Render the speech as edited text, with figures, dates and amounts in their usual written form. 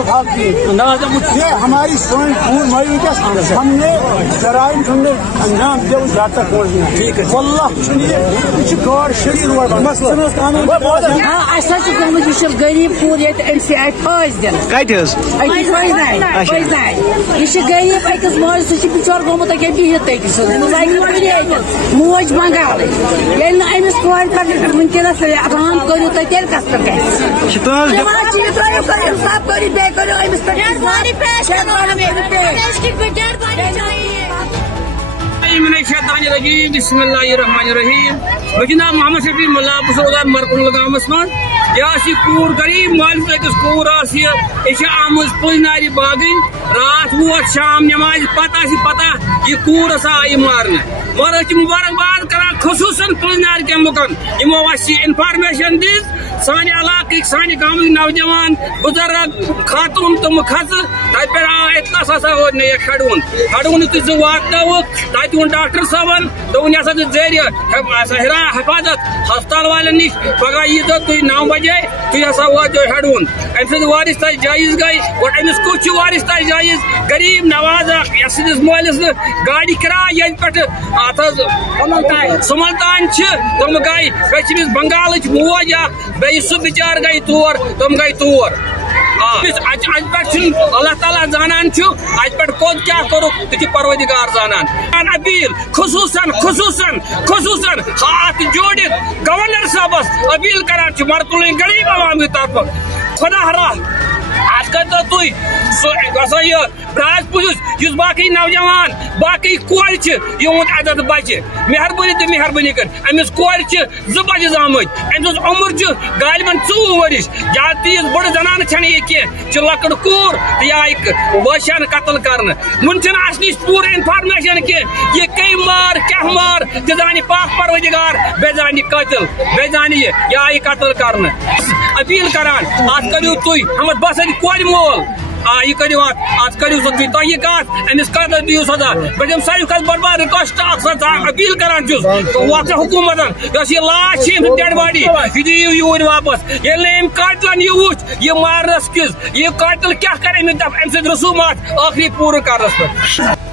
یہ ہماری سوئن پور مائی ہم نے جرائم ہم نے انجام دیا اس رات تک پہنچ گیا واللہ یہ گاڑ شدید یہ غریب پور یہ آئی پھاس دن یہ غریب اکس ماج سہ بچور گومت اکے بہت أکس موج بنگال یل نا امس کور پہ ونکس ران کرو تھی تیل کس پہ بسم اللہ الرحمن الرحیم بجناب محمد شفیع ملا بسودہ مرکنڈل گامس من یہ کور غریب مالس أکس کور یہ آمز پنار باغن رات ووت شام نماز پتہ پتہ یہ کور آئی مارنے مگر مبارکباد کران خصوصاً پنار کن لکن یمو انفارمیشن دز سانہ علاقہ سانہ گامک نوجوان بزرگ خاتون تم کھس تب پہ اتنس ہسا ووت نا یہ ہڈون یُتھُے ژٕ واتنوُکھ تتہِ ووٚن ڈاکٹر صٲبن دوٚپُن یہِ ہسا چھُ ذریعہ حفاظت ہسپتال والٮ۪ن نِش پگہہ ییٖزیو تُہۍ 9 بجے تُہۍ ہسا وٲتِو ہڈون امہِ سۭتۍ وارِس تانۍ جٲیِز گٔے اور أمِس کُس چھُ وارِس تانۍ جٲیِز غریٖب نواز اکھ یتھ سٕنٛدِس مٲلِس نہٕ گاڑِ کِراے ییٚتہِ پٮ۪ٹھ اتھ حظ سُملتان چھِ تِم گٔے بیٚیہِ چھِ أمِس بنگالٕچ موج اکھ بیٚیہِ سُہ بِچار گٔے تور تِم گٔے تور اللہ تعالیٰ زانان ات پہ کود کیا کورُکھ تہِ چھُ پروردگار زانان اپیل خصوصاً ہاتھ جوڑت گورنر صاحبس اپیل کران مرکنڈل غریب عوام کی طرف خدا راہ ات کرتو تھی سا یہ براز پوچھس اس باقی نوجوان باقی کور یہد عدد بچہ مہربانی تو مہربانی کر امس کور 2 بجے زامت امس عمر غالباً 4 ورش یا تیز بڑ زنان چھن یہ کی لکڑ کور یہ آئی باشان قتل کرنے من چھن اس نش پور انفارمیشن کی یہ کئی مار کیا مار تہ زانہ پاک پروردگار بے زانہ قتل بے زانہ یہ آئی قتل کرنے اپیل کران ات کرو تھی ہم بس کور مول یہ کرو ات کرو سا تھی تحقیقات امس قتل دیو سزا بہٕ ساروی کھۄتہٕ بٔڑ بار رِکویسٹ اپیل کران وقت حکومتن یس یہ لاش ڈیڈ باڈی یہ دِیو یور واپس ییٚلہِ نہٕ أمۍ قاتلن یہ وُچھ یہ مارنس کس یہ قاتل کیا کرے امہِ سۭتۍ رسومات ٲخری پوٗرٕ کرنس پٮ۪ٹھ